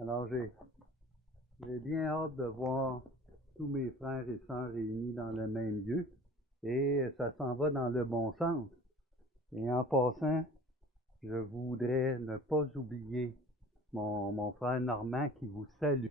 Alors, j'ai bien hâte de voir tous mes frères et sœurs réunis dans le même lieu et ça s'en va dans le bon sens. Et en passant, je voudrais ne pas oublier mon frère Normand qui vous salue.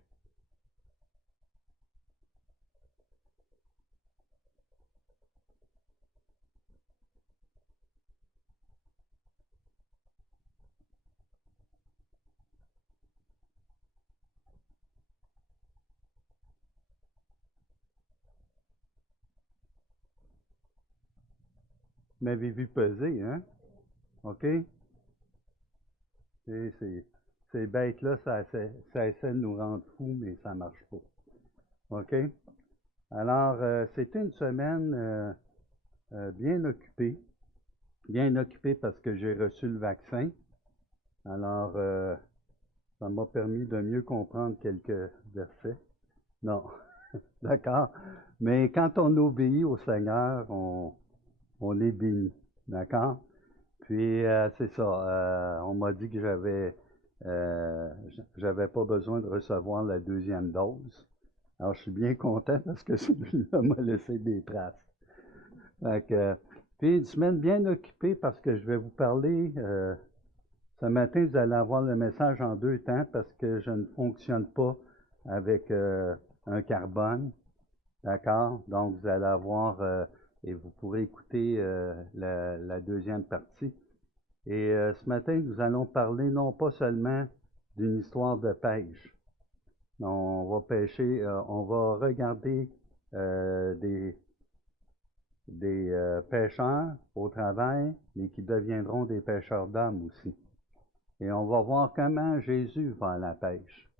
M'avez vu peser, hein? OK? Et ces bêtes-là, ça essaie de nous rendre fous, mais ça marche pas. OK? Alors, c'était une semaine bien occupée. Bien occupée parce que j'ai reçu le vaccin. Alors, ça m'a permis de mieux comprendre quelques versets. Non, d'accord? Mais quand on obéit au Seigneur, on est béni. D'accord? Puis, c'est ça. On m'a dit que j'avais pas besoin de recevoir la deuxième dose. Alors, je suis bien content parce que celui-là m'a laissé des traces. Fait que, puis, une semaine bien occupée parce que je vais vous parler. Ce matin, vous allez avoir le message en deux temps parce que je ne fonctionne pas avec un carbone. D'accord? Donc, vous allez avoir, et vous pourrez écouter la deuxième partie. Et ce matin, nous allons parler non pas seulement d'une histoire de pêche. On va pêcher, on va regarder des pêcheurs au travail, mais qui deviendront des pêcheurs d'âmes aussi. Et on va voir comment Jésus va à la pêche.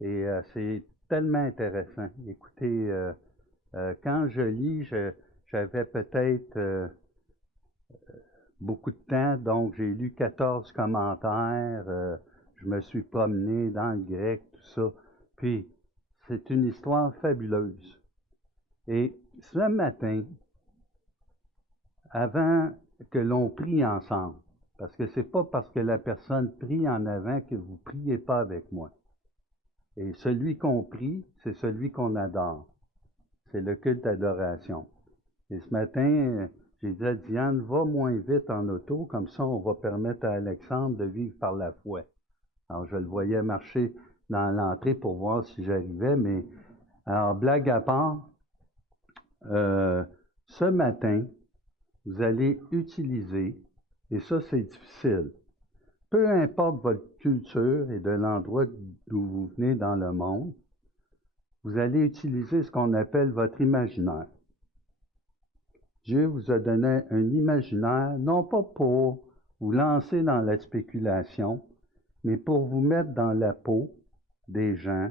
Et c'est tellement intéressant. Écoutez, quand je lis, j'avais peut-être beaucoup de temps, donc j'ai lu 14 commentaires, je me suis promené dans le grec, tout ça. Puis, c'est une histoire fabuleuse. Et ce matin, avant que l'on prie ensemble, parce que c'est pas parce que la personne prie en avant que vous priez pas avec moi. Et celui qu'on prie, c'est celui qu'on adore. C'est le culte d'adoration. Et ce matin, j'ai dit à Diane, va moins vite en auto, comme ça on va permettre à Alexandre de vivre par la foi. Alors je le voyais marcher dans l'entrée pour voir si j'arrivais, mais alors blague à part, ce matin, vous allez utiliser, et ça c'est difficile, peu importe votre culture et de l'endroit d'où vous venez dans le monde, vous allez utiliser ce qu'on appelle votre imaginaire. Dieu vous a donné un imaginaire, non pas pour vous lancer dans la spéculation, mais pour vous mettre dans la peau des gens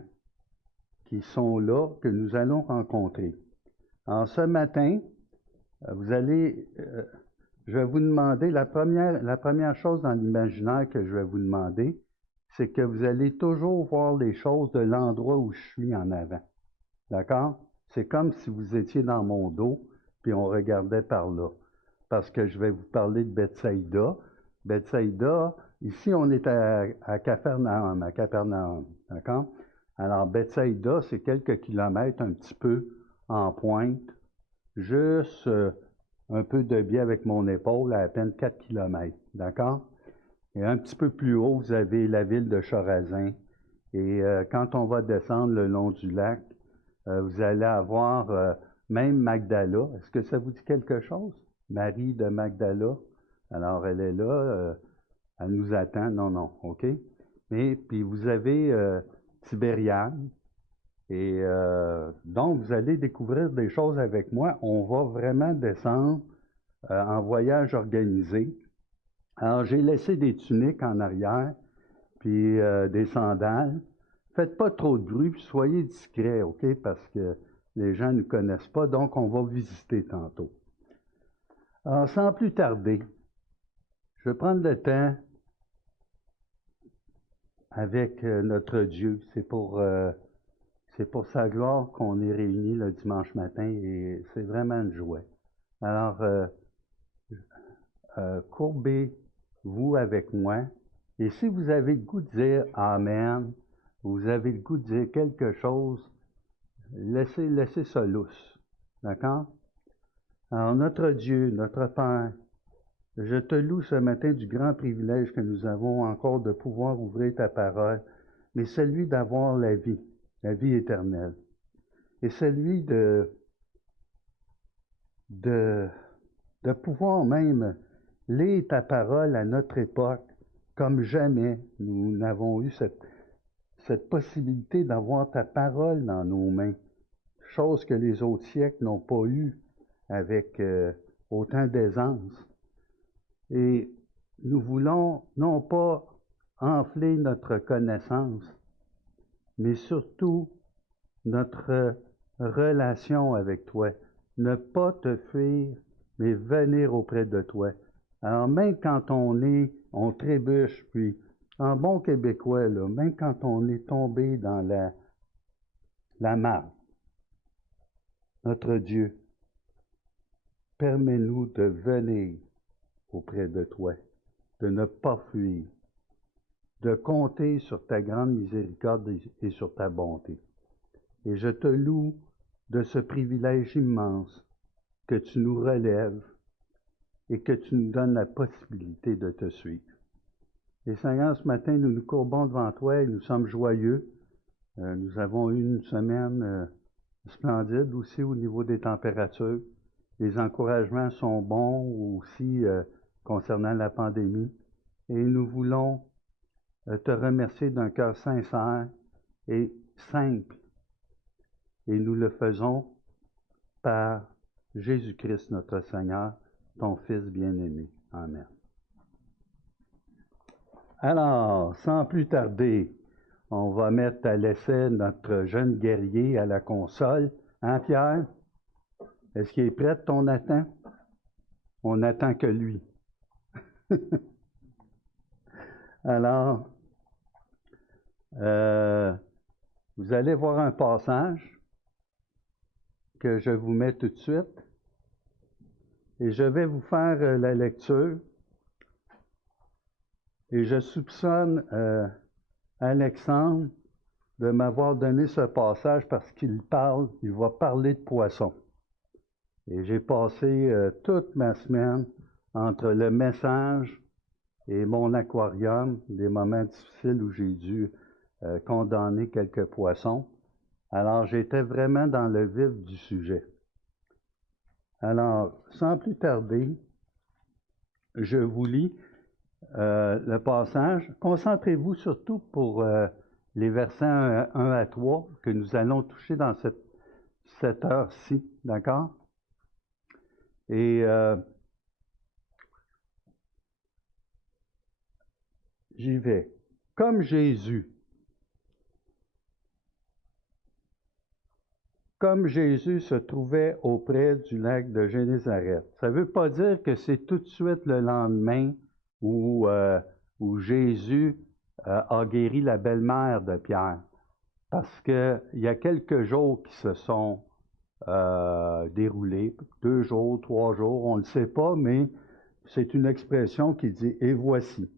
qui sont là, que nous allons rencontrer. Alors ce matin, je vais vous demander, la première chose dans l'imaginaire que je vais vous demander, c'est que vous allez toujours voir les choses de l'endroit où je suis en avant. D'accord? C'est comme si vous étiez dans mon dos, puis on regardait par là. Parce que je vais vous parler de Bethsaïda. Bethsaïda, ici on est à Capernaum, d'accord? Alors Bethsaïda, c'est quelques kilomètres un petit peu en pointe, juste un peu de biais avec mon épaule, à peine 4 kilomètres, d'accord? Et un petit peu plus haut, vous avez la ville de Chorazin. Et quand on va descendre le long du lac, vous allez avoir même Magdala. Est-ce que ça vous dit quelque chose? Marie de Magdala. Alors, elle est là, elle nous attend. Non, OK? Mais puis vous avez Tibériade. Et donc, vous allez découvrir des choses avec moi. On va vraiment descendre en voyage organisé. Alors, j'ai laissé des tuniques en arrière, puis des sandales. Faites pas trop de bruit, puis soyez discrets, OK? Parce que les gens ne nous connaissent pas, donc on va visiter tantôt. Alors, sans plus tarder, je vais prendre le temps avec notre Dieu. C'est pour sa gloire qu'on est réunis le dimanche matin et c'est vraiment une joie. Alors, courbez-vous avec moi. Et si vous avez le goût de dire Amen, vous avez le goût de dire quelque chose, laissez ça lousse. D'accord? Alors, notre Dieu, notre Père, je te loue ce matin du grand privilège que nous avons encore de pouvoir ouvrir ta parole, mais celui d'avoir la vie éternelle. Et celui de pouvoir même lire ta parole à notre époque, comme jamais nous n'avons eu cette possibilité d'avoir ta parole dans nos mains, chose que les autres siècles n'ont pas eu avec autant d'aisance. Et nous voulons non pas enfler notre connaissance, mais surtout notre relation avec toi. Ne pas te fuir, mais venir auprès de toi. Alors même quand on trébuche, puis en bon québécois, là, même quand on est tombé dans la marde, notre Dieu, permets-nous de venir auprès de toi, de ne pas fuir, de compter sur ta grande miséricorde et sur ta bonté. Et je te loue de ce privilège immense que tu nous relèves et que tu nous donnes la possibilité de te suivre. Et Seigneur, ce matin, nous nous courbons devant toi et nous sommes joyeux. Nous avons eu une semaine splendide aussi au niveau des températures. Les encouragements sont bons aussi concernant la pandémie. Et nous voulons te remercier d'un cœur sincère et simple. Et nous le faisons par Jésus-Christ notre Seigneur, ton Fils bien-aimé. Amen. Alors, sans plus tarder, on va mettre à l'essai notre jeune guerrier à la console. Hein, Pierre? Est-ce qu'il est prêt, ton attend? On n'attend que lui. Alors, vous allez voir un passage que je vous mets tout de suite. Et je vais vous faire la lecture. Et je soupçonne Alexandre de m'avoir donné ce passage parce qu'il va parler de poissons. Et j'ai passé toute ma semaine entre le message et mon aquarium, des moments difficiles où j'ai dû condamner quelques poissons. Alors, j'étais vraiment dans le vif du sujet. Alors, sans plus tarder, je vous lis le passage. Concentrez-vous surtout pour les versets 1 à 3 que nous allons toucher dans cette heure-ci, d'accord? Et j'y vais. Comme Jésus se trouvait auprès du lac de Génézareth. Ça ne veut pas dire que c'est tout de suite le lendemain où Jésus a guéri la belle-mère de Pierre. Parce qu'il y a quelques jours qui se sont déroulés, 2 jours, 3 jours, on ne le sait pas, mais c'est une expression qui dit « et voici ».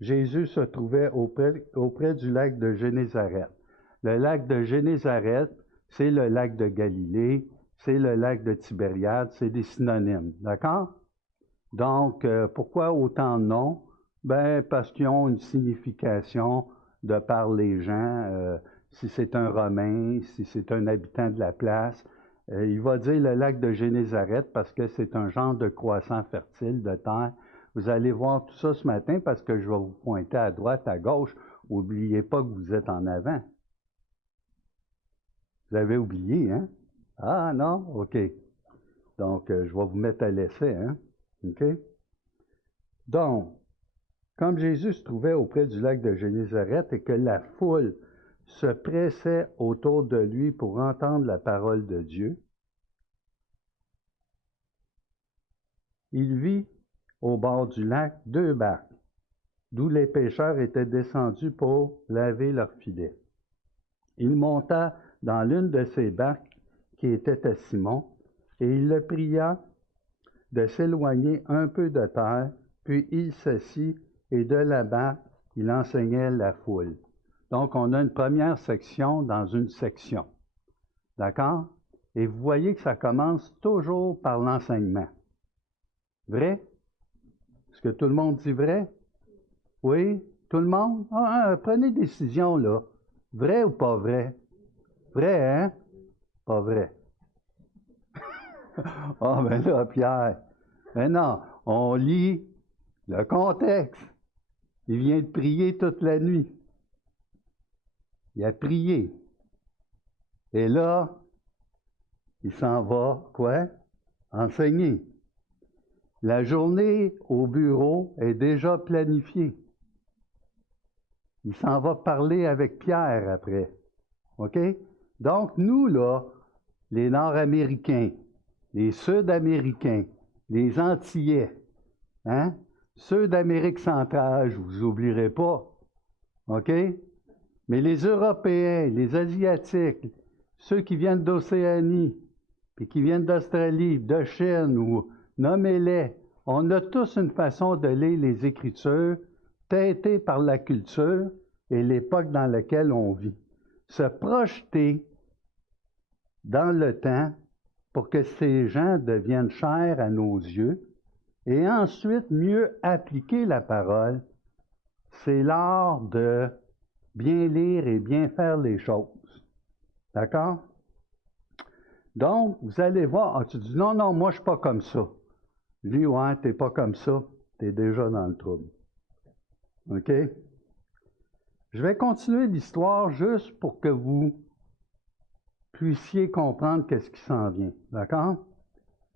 Jésus se trouvait auprès du lac de Génézareth. Le lac de Génézareth, c'est le lac de Galilée, c'est le lac de Tibériade, c'est des synonymes, d'accord? Donc, pourquoi autant de noms? Ben, parce qu'ils ont une signification de par les gens. Si c'est un Romain, si c'est un habitant de la place, il va dire le lac de Génézareth parce que c'est un genre de croissant fertile de terre. Vous allez voir tout ça ce matin parce que je vais vous pointer à droite, à gauche. N'oubliez pas que vous êtes en avant. Vous avez oublié, hein? Ah non? OK. Donc, je vais vous mettre à l'essai, hein? OK? Donc, comme Jésus se trouvait auprès du lac de Génézareth et que la foule se pressait autour de lui pour entendre la parole de Dieu, il vit au bord du lac 2 barques, d'où les pêcheurs étaient descendus pour laver leurs filets. Il monta dans l'une de ces barques qui était à Simon, et il le pria de s'éloigner un peu de terre, puis il s'assit, et de la barque, il enseignait la foule. Donc, on a une première section dans une section. D'accord? Et vous voyez que ça commence toujours par l'enseignement. Vrai? Est-ce que tout le monde dit vrai? Oui? Tout le monde? Prenez décision, là. Vrai ou pas vrai? Vrai, hein? Pas vrai. Ah, ben là, Pierre. Ben non, on lit le contexte. Il vient de prier toute la nuit. Il a prié. Et là, il s'en va, quoi? Enseigner. La journée au bureau est déjà planifiée. Il s'en va parler avec Pierre après. OK? Donc, nous, là, les Nord-Américains, les Sud-Américains, les Antillais, hein? Ceux d'Amérique centrale, je ne vous oublierai pas. OK? Mais les Européens, les Asiatiques, ceux qui viennent d'Océanie, puis qui viennent d'Australie, de Chine, ou nommez-les, on a tous une façon de lire les Écritures, teintée par la culture et l'époque dans laquelle on vit. Se projeter dans le temps pour que ces gens deviennent chers à nos yeux et ensuite mieux appliquer la parole, c'est l'art de bien lire et bien faire les choses. D'accord? Donc, vous allez voir, tu dis non, non, moi je ne suis pas comme ça. Lui, ouais, tu n'es pas comme ça, tu es déjà dans le trouble. OK? Je vais continuer l'histoire juste pour que vous puissiez comprendre qu'est-ce qui s'en vient. D'accord?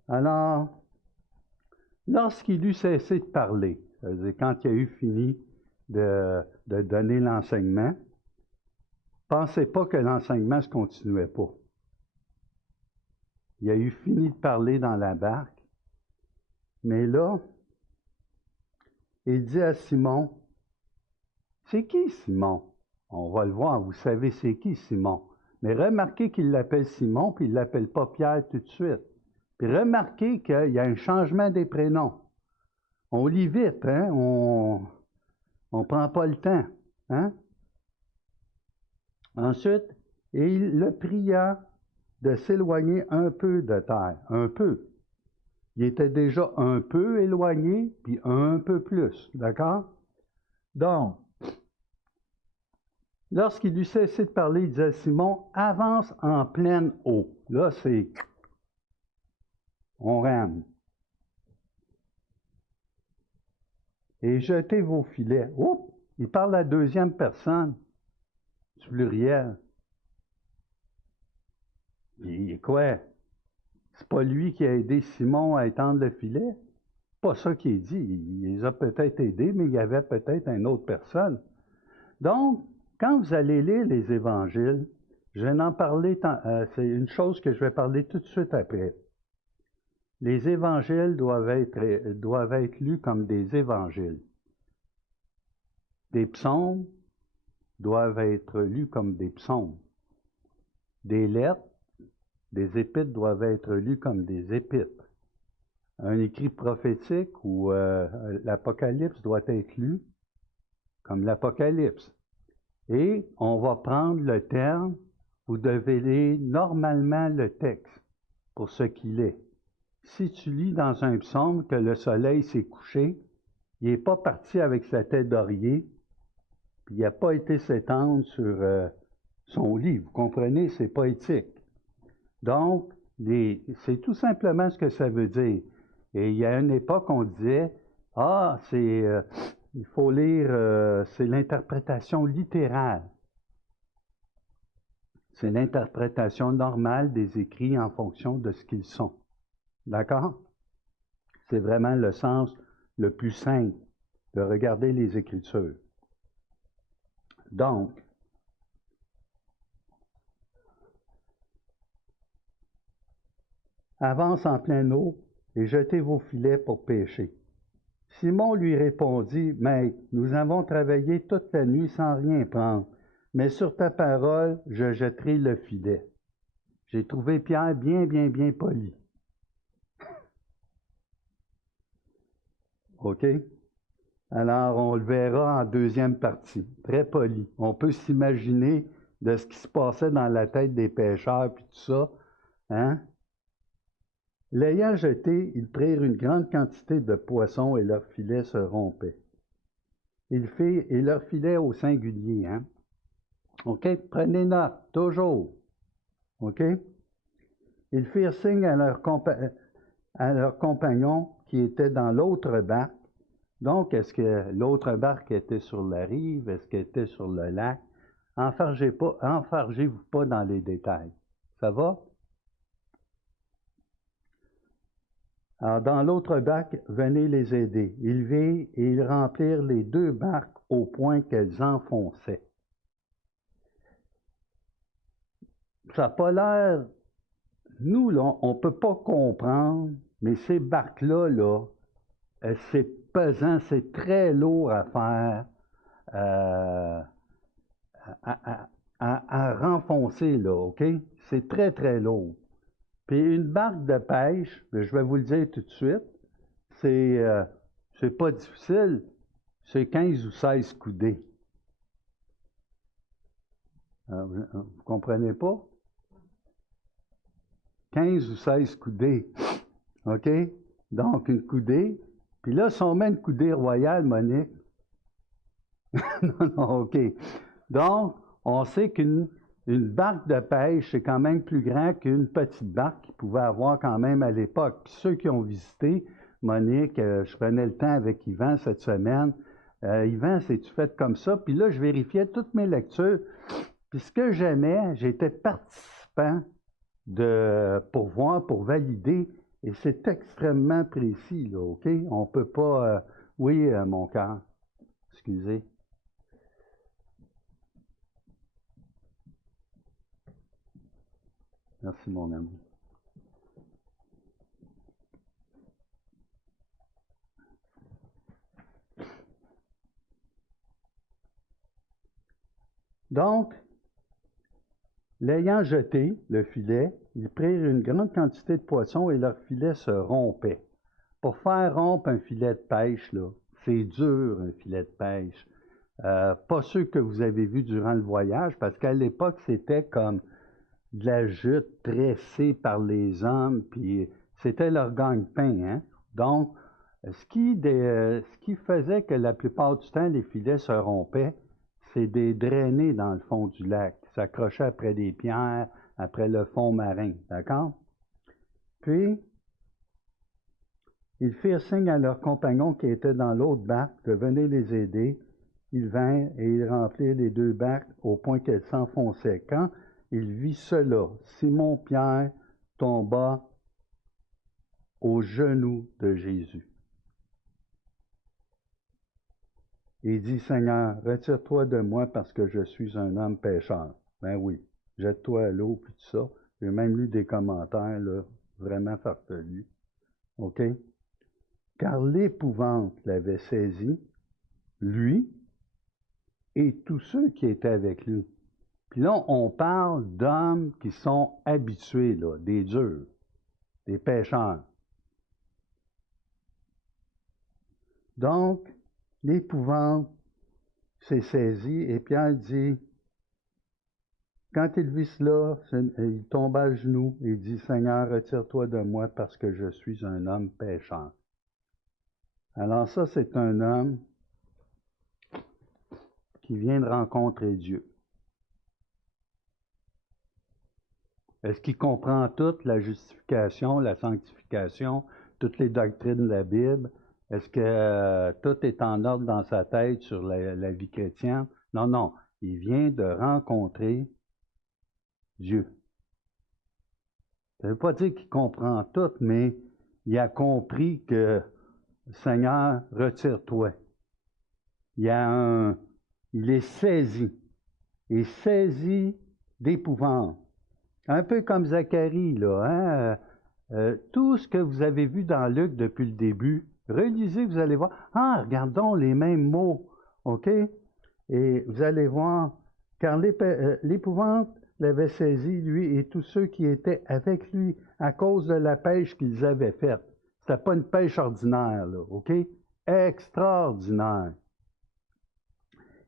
Alors, lorsqu'il eut cessé de parler, c'est-à-dire quand il a eu fini de donner l'enseignement, pensez pas que l'enseignement ne se continuait pas. Il a eu fini de parler dans la barque, mais là, il dit à Simon, c'est qui Simon? On va le voir, vous savez c'est qui Simon. Mais remarquez qu'il l'appelle Simon, puis il ne l'appelle pas Pierre tout de suite. Puis remarquez qu'il y a un changement des prénoms. On lit vite, hein? On ne prend pas le temps. Hein? Ensuite, il le pria de s'éloigner un peu de terre. Un peu. Il était déjà un peu éloigné, puis un peu plus. D'accord? Donc, lorsqu'il eut cessé de parler, il disait à Simon, avance en pleine eau. Là, c'est... On rame. Et jetez vos filets. Oups! Il parle à la deuxième personne, du pluriel. Et quoi? C'est pas lui qui a aidé Simon à étendre le filet? Pas ça qu'il dit. Il les a peut-être aidés, mais il y avait peut-être une autre personne. Donc, quand vous allez lire les évangiles, je vais en parler, c'est une chose que je vais parler tout de suite après. Les évangiles doivent être lus comme des évangiles. Des psaumes doivent être lus comme des psaumes. Des lettres, des épîtres doivent être lus comme des épîtres. Un écrit prophétique ou l'Apocalypse doit être lu comme l'Apocalypse. Et on va prendre le terme, vous devez lire normalement le texte pour ce qu'il est. Si tu lis dans un psaume que le soleil s'est couché, il n'est pas parti avec sa tête d'oreiller, puis il n'a pas été s'étendre sur son lit. Vous comprenez, c'est poétique. Donc, c'est tout simplement ce que ça veut dire. Et il y a une époque, on disait, il faut lire, c'est l'interprétation littérale. C'est l'interprétation normale des écrits en fonction de ce qu'ils sont. D'accord? C'est vraiment le sens le plus simple de regarder les Écritures. Donc, avance en pleine eau et jetez vos filets pour pêcher. Simon lui répondit, Maître, nous avons travaillé toute la nuit sans rien prendre, mais sur ta parole, je jetterai le filet. J'ai trouvé Pierre bien poli. OK? Alors, on le verra en deuxième partie, très poli. On peut s'imaginer de ce qui se passait dans la tête des pêcheurs, puis tout ça. Hein? L'ayant jeté, ils prirent une grande quantité de poissons et leurs filets se rompaient. Et leur filet au singulier, hein? OK? Prenez note, toujours. OK? Ils firent signe à leurs compagnons qui étaient dans l'autre barque. Donc, est-ce que l'autre barque était sur la rive? Est-ce qu'elle était sur le lac? Enfargez-vous pas dans les détails. Ça va? Alors, dans l'autre barque, venez les aider. Ils virent et ils remplirent les deux barques au point qu'elles enfonçaient. Ça n'a pas l'air... Nous, là, on ne peut pas comprendre, mais ces barques-là, c'est pesant, c'est très lourd à faire, à renfoncer, là, OK? C'est très, très lourd. Puis une barque de pêche, je vais vous le dire tout de suite, c'est pas difficile, c'est 15 ou 16 coudées. Vous comprenez pas? 15 ou 16 coudées. OK? Donc, une coudée. Puis là, si on met une coudée royale, Monique. non, OK. Donc, on sait qu'une barque de pêche, c'est quand même plus grand qu'une petite barque qu'il pouvait avoir quand même à l'époque. Puis ceux qui ont visité, Monique, je prenais le temps avec Yvan cette semaine. Yvan, c'est-tu fait comme ça? Puis là, je vérifiais toutes mes lectures. Puis ce que j'aimais, j'étais participant pour voir, pour valider, et c'est extrêmement précis, là, OK? On ne peut pas... oui, mon cœur, excusez. Merci, mon ami. Donc, l'ayant jeté, le filet, ils prirent une grande quantité de poissons et leur filet se rompait. Pour faire rompre un filet de pêche, là, c'est dur, un filet de pêche. Pas ceux que vous avez vus durant le voyage, parce qu'à l'époque, c'était comme de la jute tressée par les hommes, puis c'était leur gagne-pain. Hein? Donc, ce qui faisait que la plupart du temps, les filets se rompaient, c'est des drainés dans le fond du lac, s'accrochaient après des pierres, après le fond marin, d'accord? Puis, ils firent signe à leurs compagnons qui étaient dans l'autre barque de venir les aider. Ils vinrent et ils remplirent les deux barques au point qu'elles s'enfonçaient. Quand il vit cela, Simon-Pierre tomba aux genoux de Jésus. Et dit, Seigneur, retire-toi de moi parce que je suis un homme pécheur. Ben oui, jette-toi à l'eau, puis tout ça. J'ai même lu des commentaires, là, vraiment farfelus. OK? Car l'épouvante l'avait saisi, lui et tous ceux qui étaient avec lui. Puis là, on parle d'hommes qui sont habitués, là, des durs, des pécheurs. Donc, l'épouvante s'est saisie et Pierre dit, quand il vit cela, il tomba à genoux et dit, Seigneur, retire-toi de moi parce que je suis un homme pécheur. Alors ça, c'est un homme qui vient de rencontrer Dieu. Est-ce qu'il comprend toute la justification, la sanctification, toutes les doctrines de la Bible? Est-ce que tout est en ordre dans sa tête sur la vie chrétienne? Non, non. Il vient de rencontrer Dieu. Ça ne veut pas dire qu'il comprend tout, mais il a compris que Seigneur, retire-toi. Il est saisi. Il est saisi d'épouvante. Un peu comme Zacharie, là. Hein? Tout ce que vous avez vu dans Luc depuis le début, relisez, vous allez voir. Ah, regardons les mêmes mots. OK? Et vous allez voir, car l'épouvante l'avait saisi, lui, et tous ceux qui étaient avec lui, à cause de la pêche qu'ils avaient faite. C'était pas une pêche ordinaire, là, OK? extraordinaire.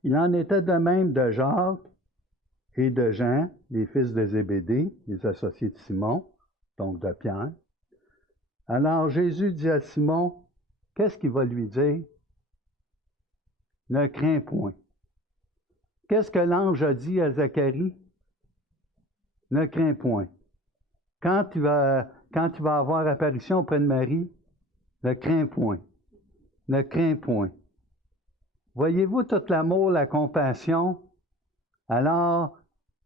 Il en était de même de Jacques et de Jean, les fils de Zébédée, les associés de Simon, donc de Pierre. Alors Jésus dit à Simon, qu'est-ce qu'il va lui dire? Ne crains point. Qu'est-ce que l'ange a dit à Zacharie? Ne crains point. Quand tu vas avoir apparition auprès de Marie, ne crains point. Ne crains point. Voyez-vous tout l'amour, la compassion? Alors,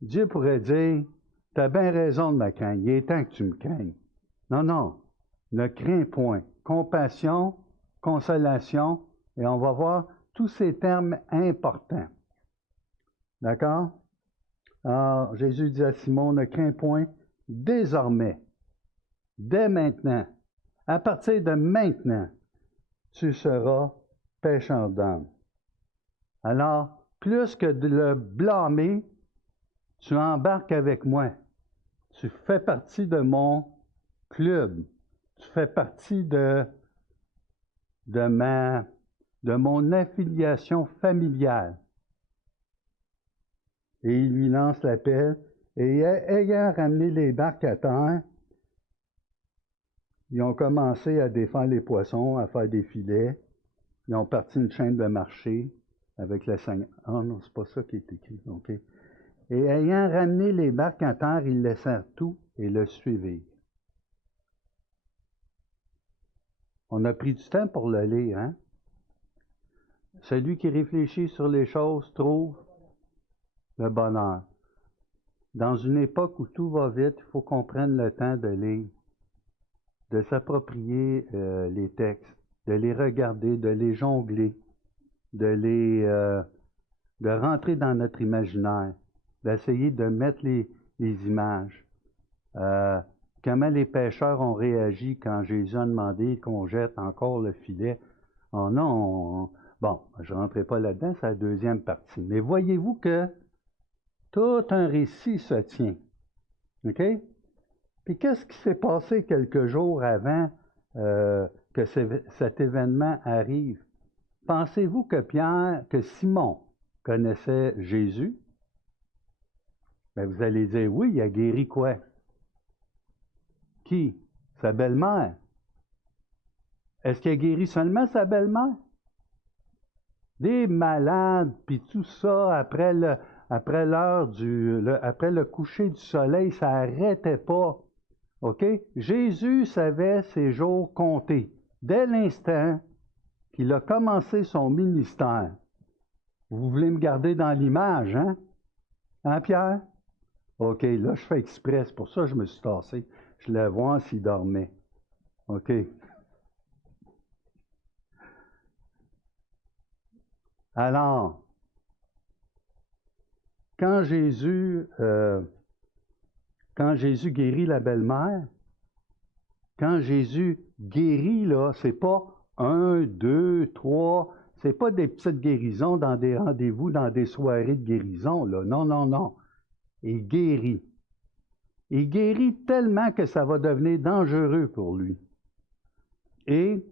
Dieu pourrait dire, tu as bien raison de me craindre, il est temps que tu me craignes. Non, non, ne crains point. Compassion, consolation, et on va voir tous ces termes importants. D'accord? Alors, Jésus dit à Simon, ne crains point, désormais, dès maintenant, à partir de maintenant, tu seras pécheur d'âme. Alors, plus que de le blâmer, tu embarques avec moi. Tu fais partie de mon club. Tu fais partie de mon affiliation familiale. Et il lui lance l'appel. Et ayant ramené les barques à terre, ils ont commencé à défendre les poissons, à faire des filets. Ils ont parti une chaîne de marché avec le Seigneur. Ah non, c'est pas ça qui est écrit. OK. Et ayant ramené les barques à terre, ils laissèrent tout et le suivirent. On a pris du temps pour le lire, hein? Celui qui réfléchit sur les choses trouve le bonheur. Dans une époque où tout va vite, il faut qu'on prenne le temps de lire, de s'approprier les textes, de les regarder, de les jongler, de rentrer dans notre imaginaire, d'essayer de mettre les images. Comment les pêcheurs ont réagi quand Jésus a demandé qu'on jette encore le filet. Oh non, bon, je ne rentrerai pas là-dedans, c'est la deuxième partie. Mais voyez-vous que tout un récit se tient. OK? Puis qu'est-ce qui s'est passé quelques jours avant que cet événement arrive? Pensez-vous que Simon connaissait Jésus? Bien, vous allez dire, oui, il a guéri quoi? Qui? Sa belle-mère. Est-ce qu'il a guéri seulement sa belle-mère? Des malades, puis tout ça, après le coucher du soleil, ça n'arrêtait pas. OK? Jésus savait ses jours comptés. Dès l'instant qu'il a commencé son ministère. Vous voulez me garder dans l'image, hein? Hein, Pierre? OK, là, je fais exprès, c'est pour ça que je me suis tassé. Je voulais voir s'il dormait. OK. Alors, quand Jésus guérit la belle-mère, quand Jésus guérit, là, c'est pas 1, 2, 3, c'est pas des petites guérisons dans des rendez-vous, dans des soirées de guérison, là. Non, non, non. Il guérit. Il guérit tellement que ça va devenir dangereux pour lui. Et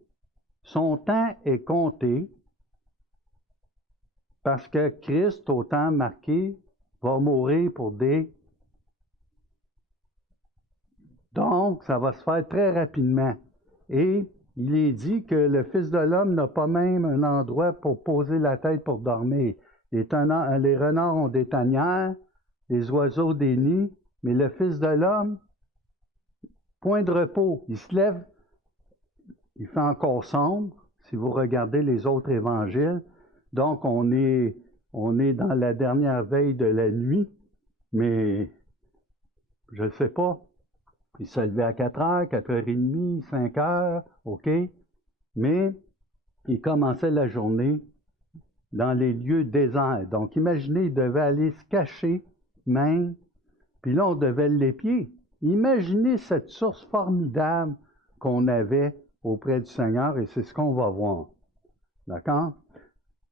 son temps est compté parce que Christ, au temps marqué, va mourir pour des... Donc, ça va se faire très rapidement. Et il est dit que le Fils de l'homme n'a pas même un endroit pour poser la tête pour dormir. Les renards ont des tanières, les oiseaux des nids, mais le Fils de l'homme, point de repos. Il se lève, il fait encore sombre, si vous regardez les autres évangiles. Donc, on est dans la dernière veille de la nuit, mais je ne sais pas. Il se levait à 4 heures, 4h30, 5 heures, OK? Mais il commençait la journée dans les lieux déserts. Donc, imaginez, il devait aller se cacher même, puis là, on devait l'épier. Imaginez cette source formidable qu'on avait auprès du Seigneur, et c'est ce qu'on va voir. D'accord?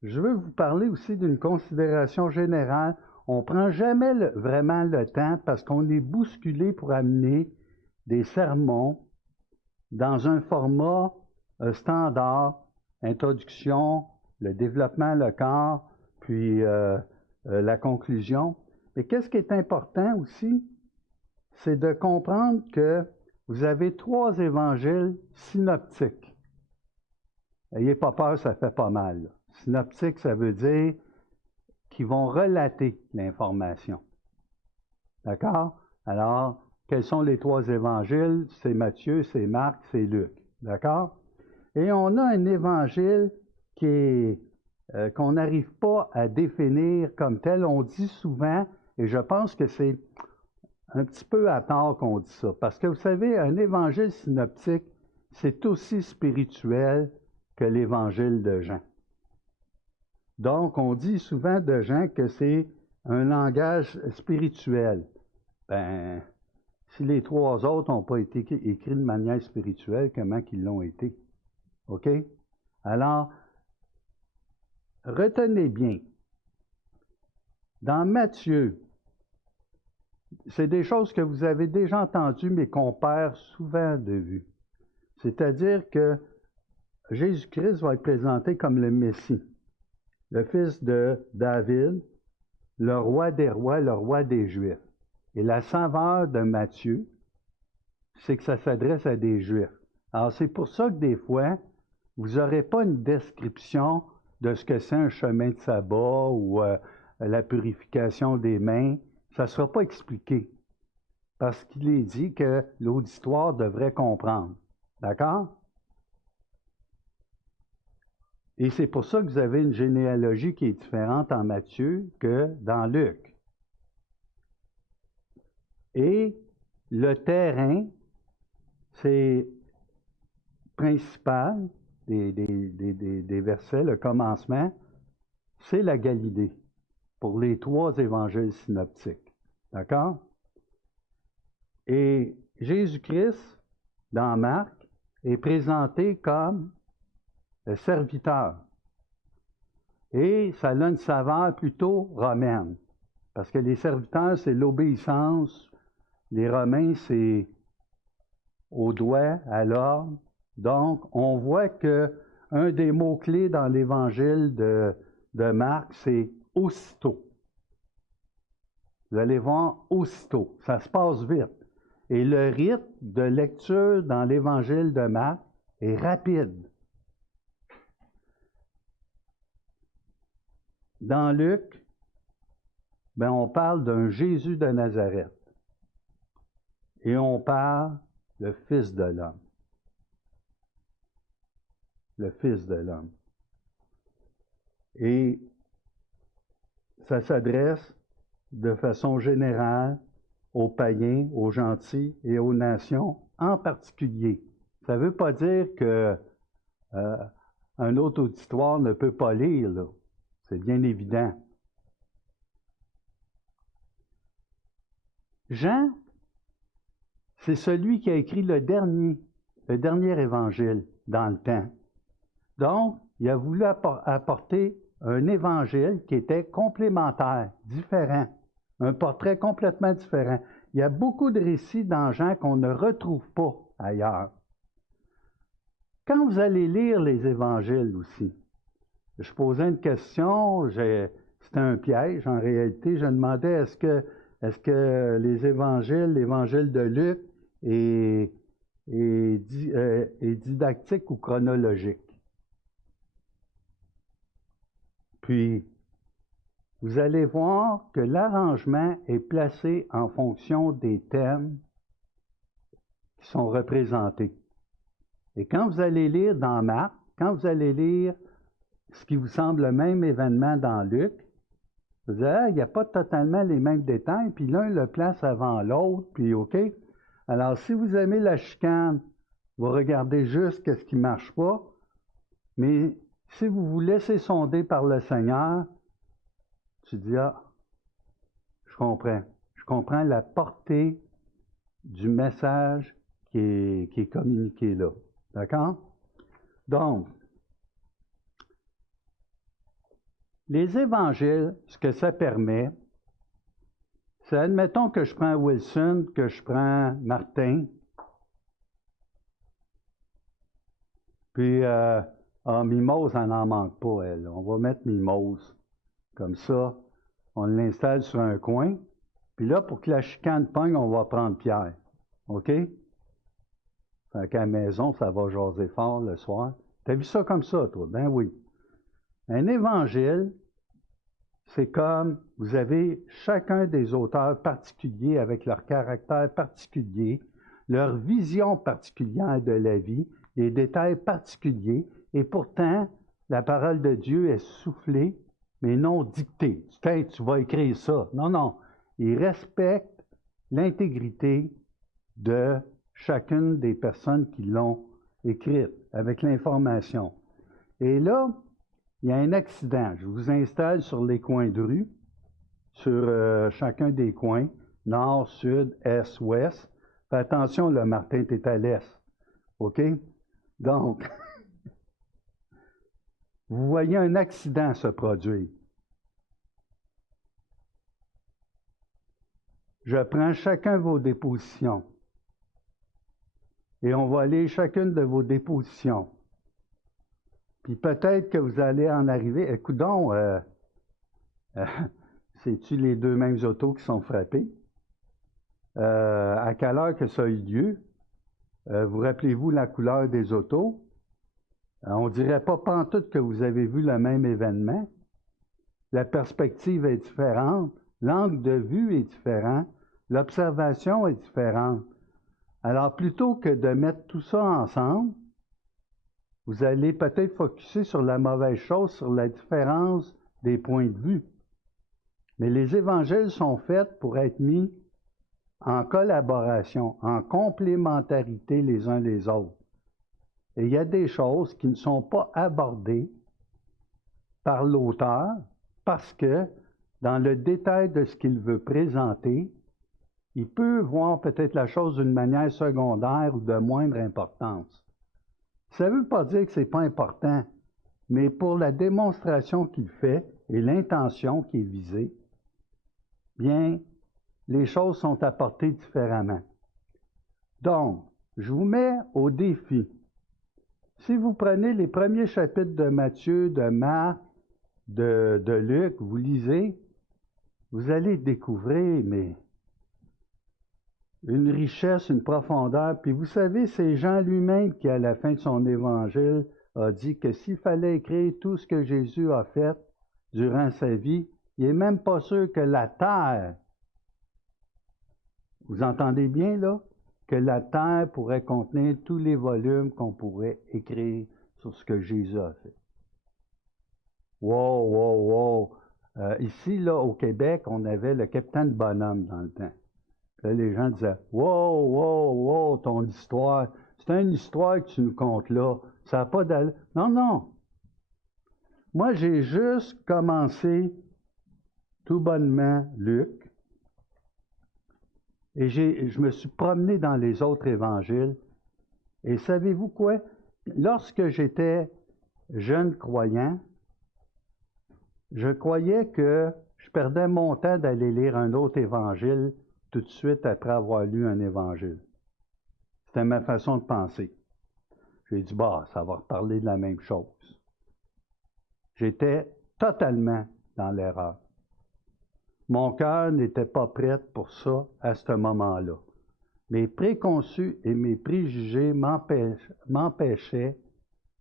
Je veux vous parler aussi d'une considération générale. On ne prend jamais vraiment le temps parce qu'on est bousculé pour amener des sermons dans un format standard introduction, le développement, le corps, puis la conclusion. Et qu'est-ce qui est important aussi, c'est de comprendre que vous avez 3 évangiles synoptiques. N'ayez pas peur, ça fait pas mal. Synoptique, ça veut dire qu'ils vont relater l'information. D'accord? Alors, quels sont les 3 évangiles? C'est Matthieu, c'est Marc, c'est Luc. D'accord? Et on a un évangile qui est qu'on n'arrive pas à définir comme tel. On dit souvent, et je pense que c'est un petit peu à tort qu'on dit ça, parce que vous savez, un évangile synoptique, c'est aussi spirituel que l'évangile de Jean. Donc, on dit souvent de Jean que c'est un langage spirituel. Ben, si les 3 autres n'ont pas été écrits de manière spirituelle, comment qu'ils l'ont été? OK? Alors, retenez bien, dans Matthieu, c'est des choses que vous avez déjà entendues, mais qu'on perd souvent de vue. C'est-à-dire que Jésus-Christ va être présenté comme le Messie, le fils de David, le roi des rois, le roi des Juifs. Et la saveur de Matthieu, c'est que ça s'adresse à des Juifs. Alors, c'est pour ça que des fois, vous n'aurez pas une description de ce que c'est un chemin de sabbat ou la purification des mains. Ça ne sera pas expliqué. Parce qu'il est dit que l'auditoire devrait comprendre. D'accord? Et c'est pour ça que vous avez une généalogie qui est différente en Matthieu que dans Luc. Et le terrain, c'est principal des versets, le commencement, c'est la Galilée pour les 3 évangiles synoptiques. D'accord? Et Jésus-Christ, dans Marc, est présenté comme le serviteur. Et ça a une saveur plutôt romaine. Parce que les serviteurs, c'est l'obéissance. Les Romains, c'est au doigt, à l'ordre. Donc, on voit que un des mots-clés dans l'évangile de Marc, c'est aussitôt. Vous allez voir aussitôt. Ça se passe vite. Et le rythme de lecture dans l'évangile de Marc est rapide. Dans Luc, on parle d'un Jésus de Nazareth. Et on parle le Fils de l'homme. Le Fils de l'homme. Et ça s'adresse de façon générale aux païens, aux gentils et aux nations en particulier. Ça ne veut pas dire que un autre auditoire ne peut pas lire, là. C'est bien évident. Jean, c'est celui qui a écrit le dernier évangile dans le temps. Donc, il a voulu apporter un évangile qui était complémentaire, différent, un portrait complètement différent. Il y a beaucoup de récits dans Jean qu'on ne retrouve pas ailleurs. Quand vous allez lire les évangiles aussi, je posais une question, c'était un piège en réalité, je demandais est-ce que les évangiles, l'évangile de Luc est didactique ou chronologique? Puis, vous allez voir que l'arrangement est placé en fonction des thèmes qui sont représentés. Et quand vous allez lire dans Marc, quand vous allez lire ce qui vous semble le même événement dans Luc, vous allez il n'y a pas totalement les mêmes détails, puis l'un le place avant l'autre, puis OK. Alors, si vous aimez la chicane, vous regardez juste ce qui ne marche pas, mais si vous vous laissez sonder par le Seigneur, tu dis, je comprends. Je comprends la portée du message qui est communiqué là. D'accord? Donc, les évangiles, ce que ça permet, c'est, admettons que je prends Wilson, que je prends Martin, puis Ah, Mimose, elle n'en manque pas, elle. On va mettre Mimose. Comme ça, on l'installe sur un coin. Puis là, pour que la chicane pogne, on va prendre Pierre. OK? Fait qu'à la maison, ça va jaser fort le soir. T'as vu ça comme ça, toi? Ben oui. Un évangile, c'est comme vous avez chacun des auteurs particuliers avec leur caractère particulier, leur vision particulière de la vie, les détails particuliers, et pourtant, la parole de Dieu est soufflée, mais non dictée. Hey, tu vas écrire ça. Non, non. Il respecte l'intégrité de chacune des personnes qui l'ont écrite, avec l'information. Et là, il y a un accident. Je vous installe sur les coins de rue, sur chacun des coins, nord, sud, est, ouest. Fais attention, là, Martin, tu es à l'est. OK? Donc, vous voyez un accident se produire. Je prends chacun vos dépositions. Et on va aller chacune de vos dépositions. Puis peut-être que vous allez en arriver. Écoute donc, c'est-tu les deux mêmes autos qui sont frappés? À quelle heure que ça a eu lieu? Vous rappelez-vous la couleur des autos? On ne dirait pas pantoute que vous avez vu le même événement. La perspective est différente, l'angle de vue est différent, l'observation est différente. Alors, plutôt que de mettre tout ça ensemble, vous allez peut-être focusser sur la mauvaise chose, sur la différence des points de vue. Mais les évangiles sont faits pour être mis en collaboration, en complémentarité les uns les autres. Et il y a des choses qui ne sont pas abordées par l'auteur parce que dans le détail de ce qu'il veut présenter, il peut voir peut-être la chose d'une manière secondaire ou de moindre importance. Ça ne veut pas dire que ce n'est pas important, mais pour la démonstration qu'il fait et l'intention qui est visée, bien, les choses sont apportées différemment. Donc, je vous mets au défi. Si vous prenez les premiers chapitres de Matthieu, de Marc, de Luc, vous lisez, vous allez découvrir, mais une richesse, une profondeur. Puis vous savez, c'est Jean lui-même qui, à la fin de son évangile, a dit que s'il fallait écrire tout ce que Jésus a fait durant sa vie, il n'est même pas sûr que la terre, vous entendez bien là, que la terre pourrait contenir tous les volumes qu'on pourrait écrire sur ce que Jésus a fait. Wow, wow, wow! Ici, là, au Québec, on avait le capitaine Bonhomme dans le temps. Là, les gens disaient « Wow, wow, wow, ton histoire, c'est une histoire que tu nous contes là, ça n'a pas d'allure. » Non, non. Moi, j'ai juste commencé tout bonnement Luc, et je me suis promené dans les autres évangiles. Et savez-vous quoi? Lorsque j'étais jeune croyant, je croyais que je perdais mon temps d'aller lire un autre évangile tout de suite après avoir lu un évangile. C'était ma façon de penser. J'ai dit, bah, ça va reparler de la même chose. J'étais totalement dans l'erreur. Mon cœur n'était pas prêt pour ça à ce moment-là. Mes préconçus et mes préjugés m'empêchaient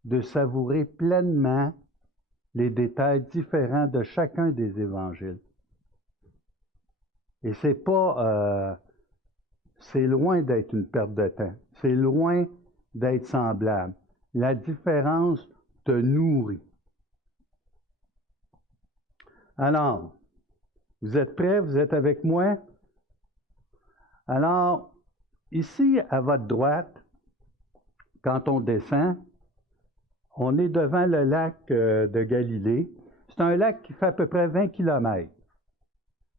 de savourer pleinement les détails différents de chacun des évangiles. Et c'est loin d'être une perte de temps. C'est loin d'être semblable. La différence te nourrit. Alors, vous êtes prêts? Vous êtes avec moi? Alors, ici, à votre droite, quand on descend, on est devant le lac de Galilée. C'est un lac qui fait à peu près 20 km.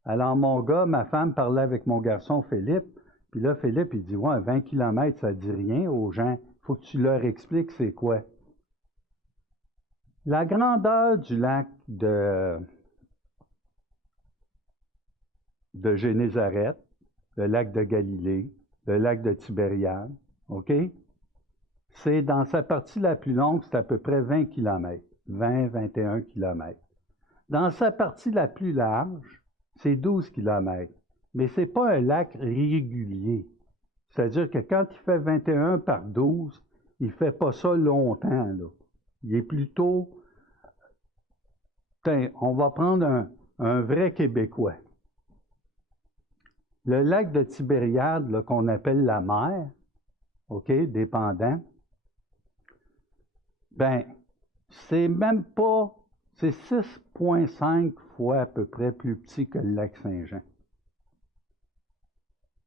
Alors, mon gars, ma femme parlait avec mon garçon Philippe. Puis là, Philippe, il dit, ouais, 20 km, ça ne dit rien aux gens. Il faut que tu leur expliques c'est quoi. La grandeur du lac de Génézareth, le lac de Galilée, le lac de Tibériade, OK? c'est dans sa partie la plus longue, c'est à peu près 20 km, 20-21 km. Dans sa partie la plus large, c'est 12 km. Mais ce n'est pas un lac régulier. C'est-à-dire que quand il fait 21 par 12, il ne fait pas ça longtemps, là. Il est plutôt... Tiens, on va prendre un vrai Québécois. Le lac de Tibériade, là, qu'on appelle la mer, OK, dépendant, ben, c'est même pas... C'est 6,5 fois à peu près plus petit que le lac Saint-Jean.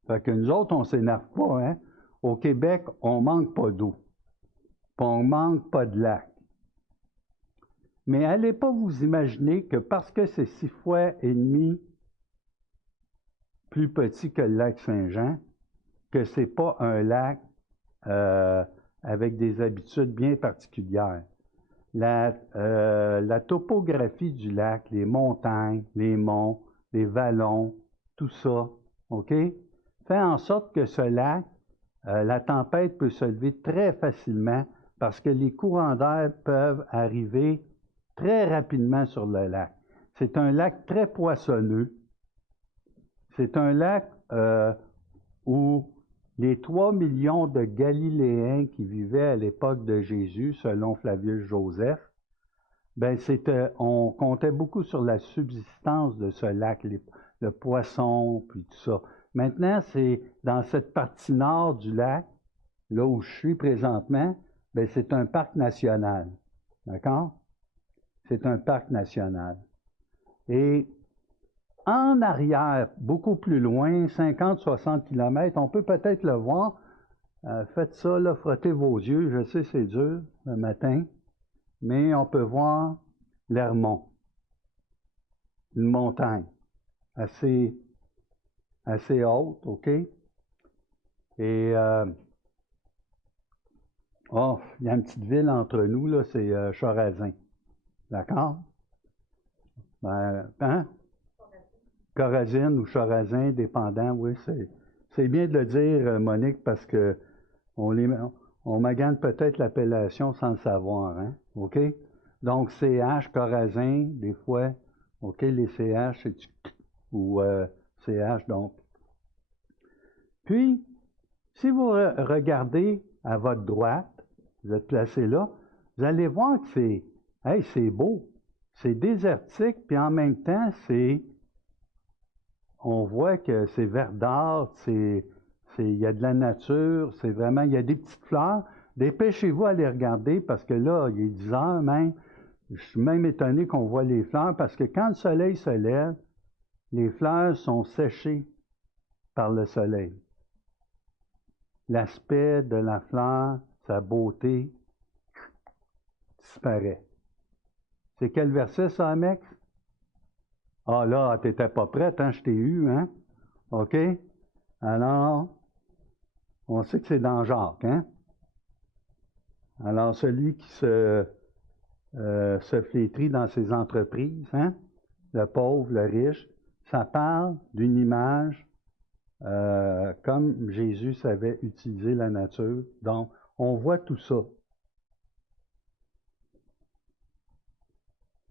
Fait que nous autres, on ne s'énerve pas, hein? Au Québec, on ne manque pas d'eau. Puis on ne manque pas de lac. Mais allez pas vous imaginer que parce que c'est 6 fois et demi plus petit que le lac Saint-Jean, que c'est pas un lac avec des habitudes bien particulières. La topographie du lac, les montagnes, les monts, les vallons, tout ça, OK, fait en sorte que ce lac, la tempête peut se lever très facilement parce que les courants d'air peuvent arriver très rapidement sur le lac. C'est un lac très poissonneux. C'est un lac où les 3 millions de Galiléens qui vivaient à l'époque de Jésus, selon Flavius Joseph, ben on comptait beaucoup sur la subsistance de ce lac, le poisson, puis tout ça. Maintenant, c'est dans cette partie nord du lac, là où je suis présentement, ben c'est un parc national. D'accord? C'est un parc national. Et en arrière, beaucoup plus loin, 50-60 km, on peut peut-être le voir. Faites ça, là, frottez vos yeux. Je sais, c'est dur le matin, mais on peut voir l'Hermont, une montagne assez haute, OK? Et il y a une petite ville entre nous, là, c'est Chorazin. D'accord? Hein? Chorazine ou Chorazin, dépendant, oui, c'est bien de le dire, Monique, parce que on magane peut-être l'appellation sans le savoir, hein? OK? Donc, CH, Chorazin, des fois, OK, les CH, c'est ou CH, donc. Puis, si vous regardez à votre droite, vous êtes placé là, vous allez voir que c'est beau, c'est désertique, puis en même temps, on voit que c'est verdâtre, il y a de la nature, c'est vraiment, il y a des petites fleurs. Dépêchez-vous à les regarder parce que là, il est 10 heures même. Je suis même étonné qu'on voit les fleurs parce que quand le soleil se lève, les fleurs sont séchées par le soleil. L'aspect de la fleur, sa beauté, disparaît. C'est quel verset ça, Amex? Ah là, t'étais pas prête, hein? Je t'ai eu, hein? OK? Alors, on sait que c'est dans Jacques, hein? Alors, celui qui se flétrit dans ses entreprises, hein? Le pauvre, le riche, ça parle d'une image comme Jésus savait utiliser la nature. Donc, on voit tout ça.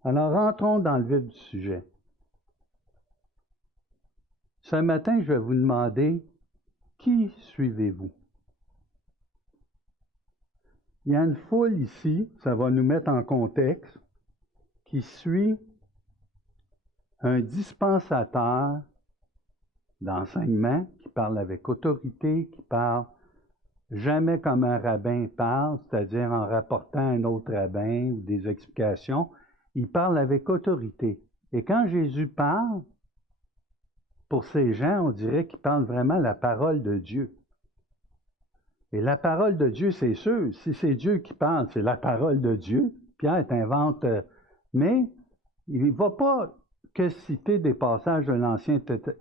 Alors, rentrons dans le vif du sujet. Ce matin, je vais vous demander, qui suivez-vous? Il y a une foule ici, ça va nous mettre en contexte, qui suit un dispensateur d'enseignement, qui parle avec autorité, qui parle jamais comme un rabbin parle, c'est-à-dire en rapportant un autre rabbin ou des explications. Il parle avec autorité. Et quand Jésus parle, pour ces gens, on dirait qu'il parle vraiment la parole de Dieu. Et la parole de Dieu, c'est sûr, si c'est Dieu qui parle, c'est la parole de Dieu. Pierre t'invente, mais il ne va pas que citer des passages de l'Ancien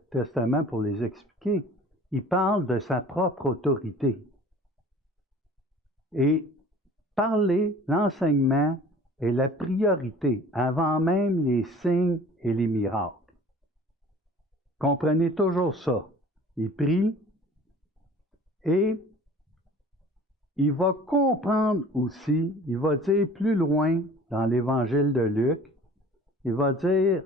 Testament pour les expliquer. Il parle de sa propre autorité. Et parler, l'enseignement est la priorité avant même les signes et les miracles. Comprenez toujours ça. Il prie et il va comprendre aussi, il va dire plus loin dans l'évangile de Luc, il va dire,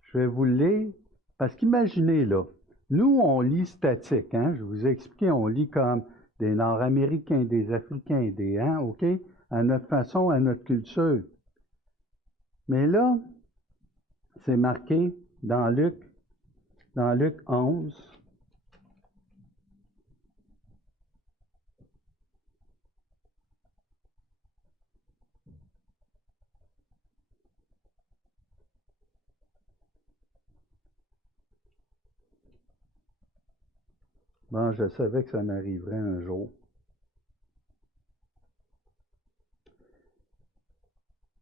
je vais vous le lire, parce qu'imaginez là, nous on lit statique, hein, je vous ai expliqué, on lit comme des Nord-Américains, des Africains, des, hein, OK, à notre façon, à notre culture. Mais là, c'est marqué dans Luc 11, bon, je savais que ça m'arriverait un jour.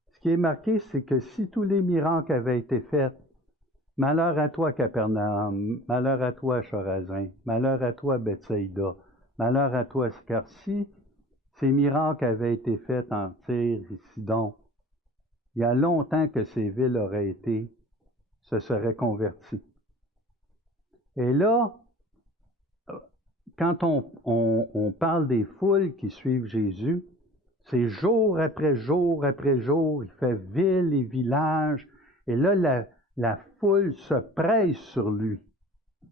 Ce qui est marqué, c'est que si tous les miracles avaient été faits, malheur à toi, Capernaum, malheur à toi, Chorazin, malheur à toi, Bethsaïda, malheur à toi, car si ces miracles avaient été faits en Tyr et Sidon, il y a longtemps que ces villes se seraient converties. Et là, quand on parle des foules qui suivent Jésus, c'est jour après jour après jour, il fait ville et village, et là, la foule se presse sur lui,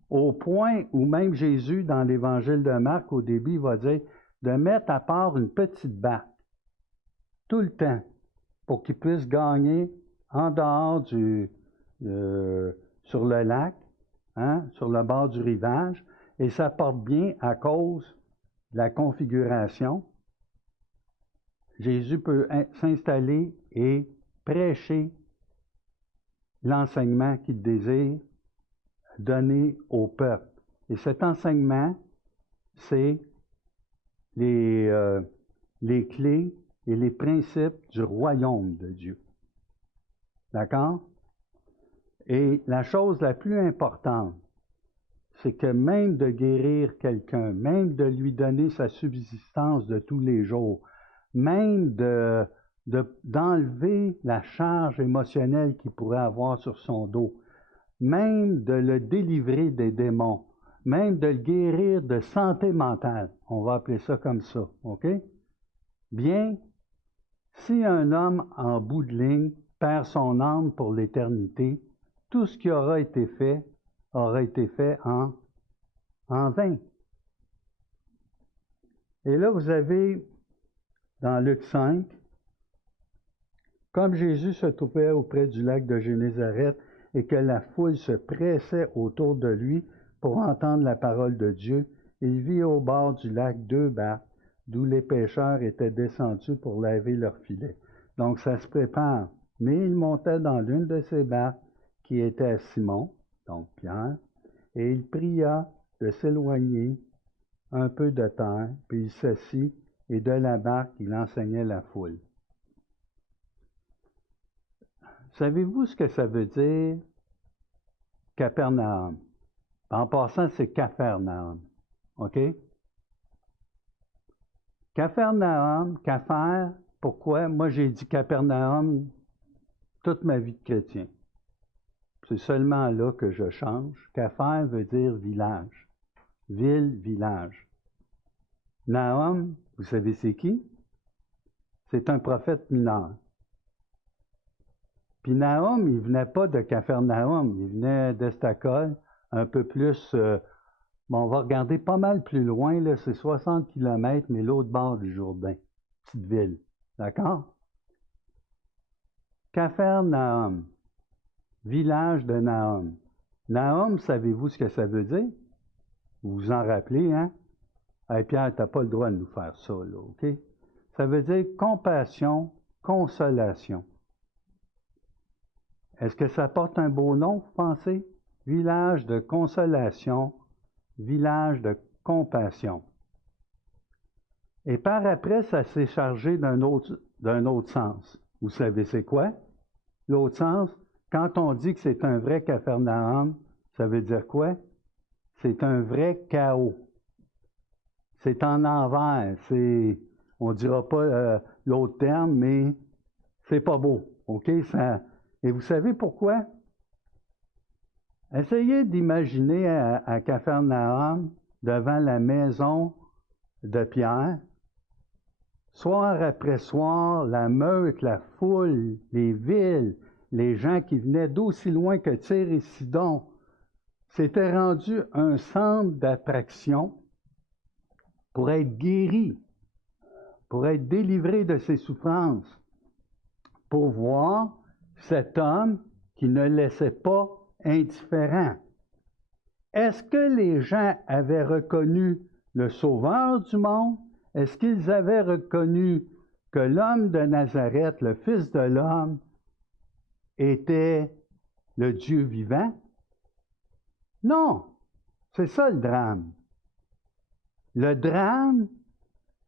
au point où même Jésus, dans l'évangile de Marc, au début, il va dire de mettre à part une petite barque, tout le temps, pour qu'il puisse gagner en dehors sur le lac, hein, sur le bord du rivage, et ça porte bien à cause de la configuration. Jésus peut s'installer et prêcher l'enseignement qu'il désire donner au peuple. Et cet enseignement, c'est les clés et les principes du royaume de Dieu. D'accord? Et la chose la plus importante, c'est que même de guérir quelqu'un, même de lui donner sa subsistance de tous les jours, même d'enlever la charge émotionnelle qu'il pourrait avoir sur son dos, même de le délivrer des démons, même de le guérir de santé mentale, on va appeler ça comme ça, OK? Bien, si un homme en bout de ligne perd son âme pour l'éternité, tout ce qui aura été fait en vain. Et là, vous avez, dans Luc 5, comme Jésus se trouvait auprès du lac de Génézareth et que la foule se pressait autour de lui pour entendre la parole de Dieu, il vit au bord du lac 2 barques, d'où les pêcheurs étaient descendus pour laver leurs filets. Donc, ça se prépare. Mais il montait dans l'une de ces barques qui était à Simon, donc Pierre, et il pria de s'éloigner un peu de terre, puis il s'assit, et de la barque, il enseignait la foule. Savez-vous ce que ça veut dire, Capernaum? En passant, c'est Capharnaüm. OK? Capharnaüm, Capher, pourquoi? Moi, j'ai dit Capernaum toute ma vie de chrétien. C'est seulement là que je change. Capher veut dire village. Ville, village. Nahum, vous savez c'est qui? C'est un prophète mineur. Puis Nahum, il ne venait pas de Capharnaüm, il venait d'Estacol, un peu plus, on va regarder pas mal plus loin, là, c'est 60 km, mais l'autre bord du Jourdain, petite ville. D'accord? Capharnaüm, village de Nahum. Nahum, savez-vous ce que ça veut dire? Vous vous en rappelez, hein? Hey Pierre, tu n'as pas le droit de nous faire ça, là, OK? Ça veut dire compassion, consolation. Est-ce que ça porte un beau nom, vous pensez? Village de consolation, village de compassion. Et par après, ça s'est chargé d'un autre sens. Vous savez c'est quoi? L'autre sens, quand on dit que c'est un vrai Capharnaüm, ça veut dire quoi? C'est un vrai chaos. C'est en envers. On ne dira pas l'autre terme, mais c'est pas beau. OK? Et vous savez pourquoi? Essayez d'imaginer à Capharnaüm, devant la maison de Pierre, soir après soir, la meute, la foule, les villes, les gens qui venaient d'aussi loin que Tyr et Sidon, s'étaient rendus un centre d'attraction pour être guéris, pour être délivrés de ses souffrances, pour voir cet homme qui ne laissait pas indifférent. Est-ce que les gens avaient reconnu le Sauveur du monde? Est-ce qu'ils avaient reconnu que l'homme de Nazareth, le Fils de l'homme, était le Dieu vivant? Non, c'est ça le drame. Le drame,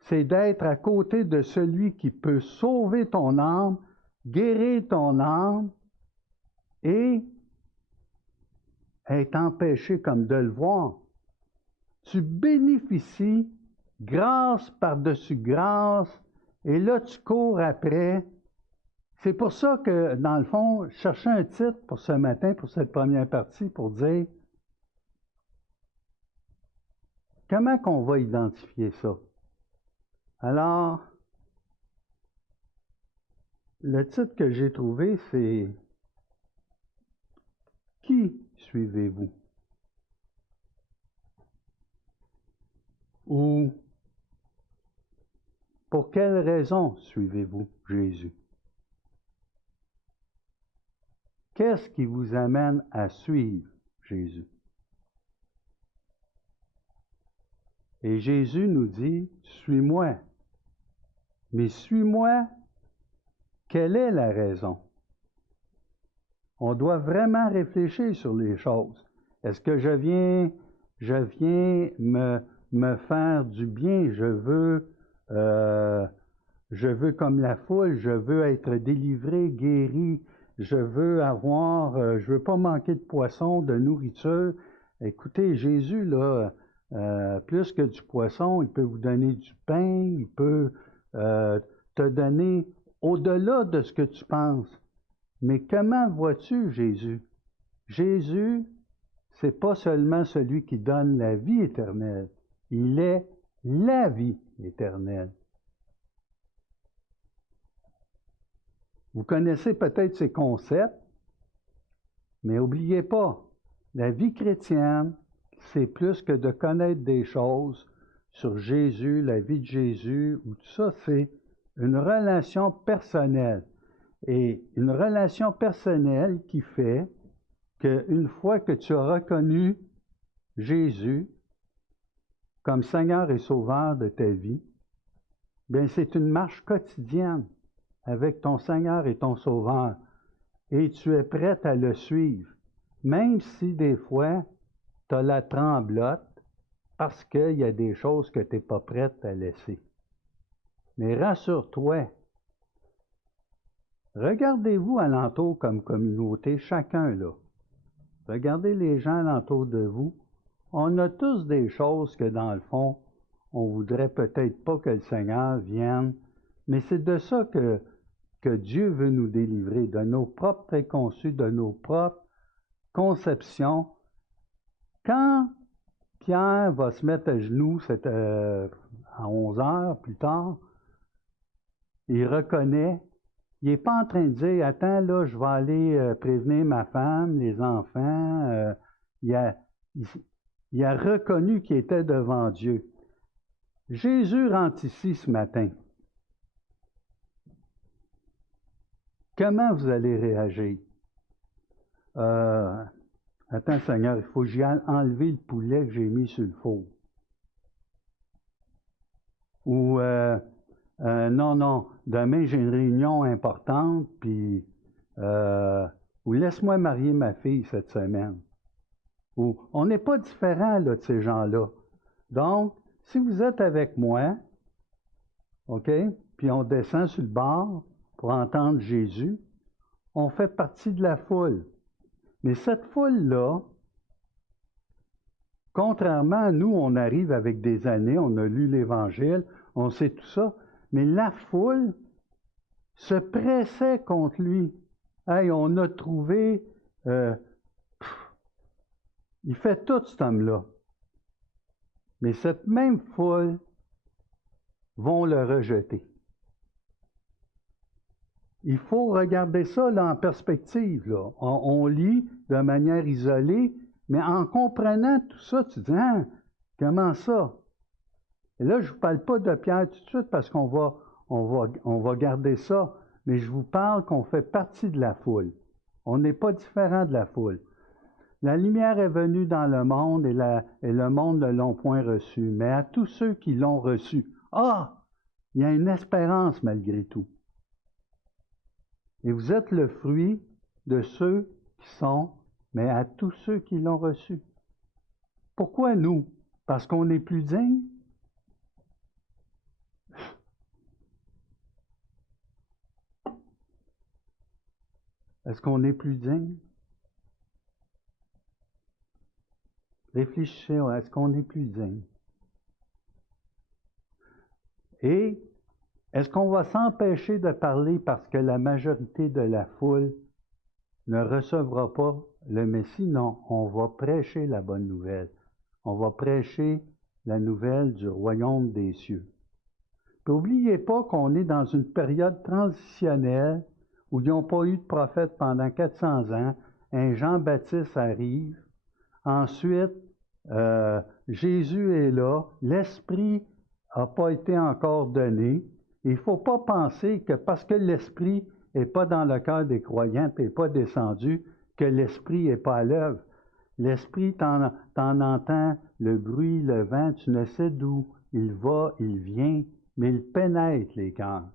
c'est d'être à côté de celui qui peut sauver ton âme, guérir ton âme et être empêché comme de le voir. Tu bénéficies grâce par-dessus grâce, et là tu cours après. C'est pour ça que, dans le fond, je cherchais un titre pour ce matin, pour cette première partie, pour dire comment qu'on va identifier ça. Alors, le titre que j'ai trouvé, c'est « Qui suivez-vous » ou « Pour quelle raison suivez-vous Jésus » ? Qu'est-ce qui vous amène à suivre Jésus? Et Jésus nous dit, suis-moi. Mais suis-moi, quelle est la raison? On doit vraiment réfléchir sur les choses. Est-ce que je viens me faire du bien? Je veux comme la foule, je veux être délivré, guéri, je veux pas manquer de poisson, de nourriture. Écoutez, Jésus, là, plus que du poisson, il peut vous donner du pain, il peut te donner au-delà de ce que tu penses. Mais comment vois-tu Jésus? Jésus, c'est pas seulement celui qui donne la vie éternelle, il est la vie éternelle. Vous connaissez peut-être ces concepts, mais n'oubliez pas, la vie chrétienne, c'est plus que de connaître des choses sur Jésus, la vie de Jésus, ou tout ça, c'est une relation personnelle. Et une relation personnelle qui fait qu'une fois que tu as reconnu Jésus comme Seigneur et Sauveur de ta vie, bien c'est une marche quotidienne avec ton Seigneur et ton Sauveur, et tu es prête à le suivre, même si des fois tu as la tremblote parce qu'il y a des choses que tu n'es pas prête à laisser. Mais rassure-toi, regardez-vous alentour comme communauté, chacun là. Regardez les gens alentour de vous. On a tous des choses que dans le fond, on voudrait peut-être pas que le Seigneur vienne, mais c'est de ça que Dieu veut nous délivrer, de nos propres préconçus, de nos propres conceptions. Quand Pierre va se mettre à genoux à 11 heures plus tard, il reconnaît, il n'est pas en train de dire « Attends, là, je vais aller prévenir ma femme, les enfants. » Il a reconnu qu'il était devant Dieu. Jésus rentre ici ce matin. Comment vous allez réagir? Attends, Seigneur, il faut que j'y aille enlever le poulet que j'ai mis sur le four. Ou non, demain j'ai une réunion importante, puis ou laisse-moi marier ma fille cette semaine. Ou on n'est pas différent là, de ces gens-là. Donc, si vous êtes avec moi, OK, puis on descend sur le bord pour entendre Jésus, on fait partie de la foule. Mais cette foule-là, contrairement à nous, on arrive avec des années, on a lu l'Évangile, on sait tout ça, mais la foule se pressait contre lui. Hey, on a trouvé Il fait tout, cet homme-là. Mais cette même foule vont le rejeter. Il faut regarder ça là, en perspective. Là. On lit de manière isolée, mais en comprenant tout ça, tu dis, hein, comment ça? Et là, je ne vous parle pas de Pierre tout de suite parce qu'on va garder ça, mais je vous parle qu'on fait partie de la foule. On n'est pas différent de la foule. La lumière est venue dans le monde et le monde ne l'ont point reçu, mais à tous ceux qui l'ont reçu. Ah! Il y a une espérance malgré tout. Et vous êtes le fruit de ceux qui sont, mais à tous ceux qui l'ont reçu. Pourquoi nous? Parce qu'on est plus digne? Est-ce qu'on est plus digne? Réfléchissez, est-ce qu'on est plus digne? Et est-ce qu'on va s'empêcher de parler parce que la majorité de la foule ne recevra pas le Messie? Non, on va prêcher la bonne nouvelle. On va prêcher la nouvelle du royaume des cieux. Puis n'oubliez pas qu'on est dans une période transitionnelle où ils n'ont pas eu de prophète pendant 400 ans. Un Jean-Baptiste arrive. Ensuite, Jésus est là. L'Esprit n'a pas été encore donné. Il ne faut pas penser que parce que l'Esprit n'est pas dans le cœur des croyants et n'est pas descendu, que l'Esprit n'est pas à l'œuvre. L'Esprit, t'en entends le bruit, le vent, tu ne sais d'où il va, il vient, mais il pénètre les cœurs.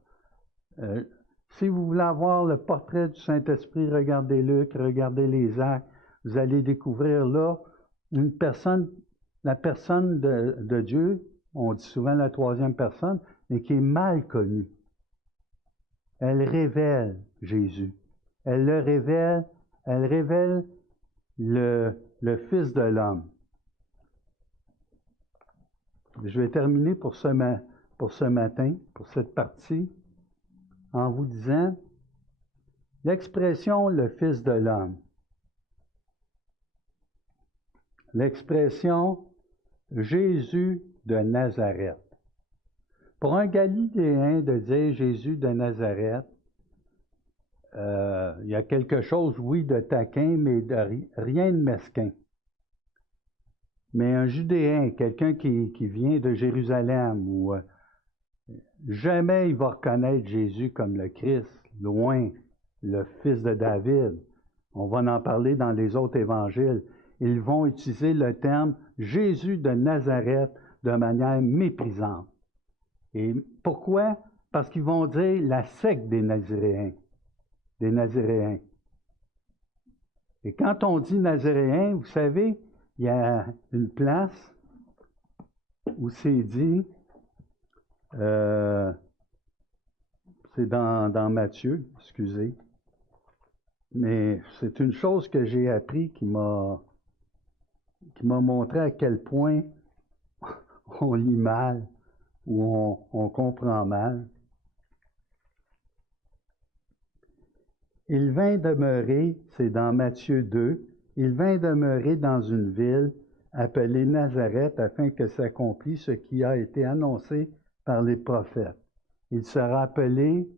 Si vous voulez avoir le portrait du Saint-Esprit, regardez Luc, regardez les Actes, vous allez découvrir là une personne, la personne de Dieu, on dit souvent la troisième personne, mais qui est mal connue. Elle révèle Jésus. Elle le révèle, elle révèle le Fils de l'homme. Je vais terminer pour ce matin, pour cette partie, en vous disant l'expression le Fils de l'homme. L'expression Jésus de Nazareth. Pour un Galiléen de dire Jésus de Nazareth, il y a quelque chose, oui, de taquin, mais de rien de mesquin. Mais un Judéen, quelqu'un qui vient de Jérusalem, où jamais il va reconnaître Jésus comme le Christ, loin, le fils de David. On va en parler dans les autres évangiles. Ils vont utiliser le terme Jésus de Nazareth de manière méprisante. Et pourquoi? Parce qu'ils vont dire la secte des Nazaréens. Des Nazaréens. Et quand on dit Nazaréen, vous savez, il y a une place où c'est dit, c'est dans Matthieu, excusez, mais c'est une chose que j'ai appris qui m'a montré à quel point on lit mal ou on comprend mal. Il vint demeurer, c'est dans Matthieu 2, il vint demeurer dans une ville appelée Nazareth afin que s'accomplisse ce qui a été annoncé par les prophètes. Il sera appelé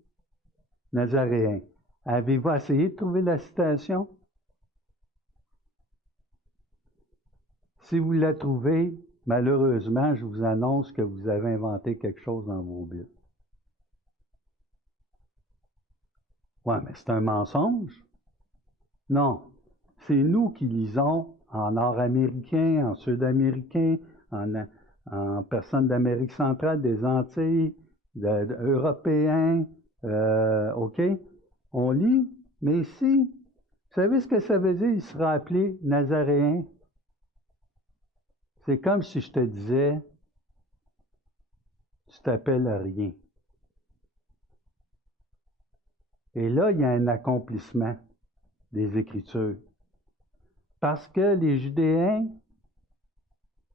Nazaréen. Avez-vous essayé de trouver la citation? Si vous la trouvez, malheureusement, je vous annonce que vous avez inventé quelque chose dans vos Bibles. Oui, mais c'est un mensonge. Non, c'est nous qui lisons en nord-américain, en sud-américain, en personnes d'Amérique centrale, des Antilles, européens, OK? On lit, mais ici, vous savez ce que ça veut dire? Il sera appelé Nazaréen. C'est comme si je te disais, tu t'appelles rien. Et là, il y a un accomplissement des Écritures. Parce que les Judéens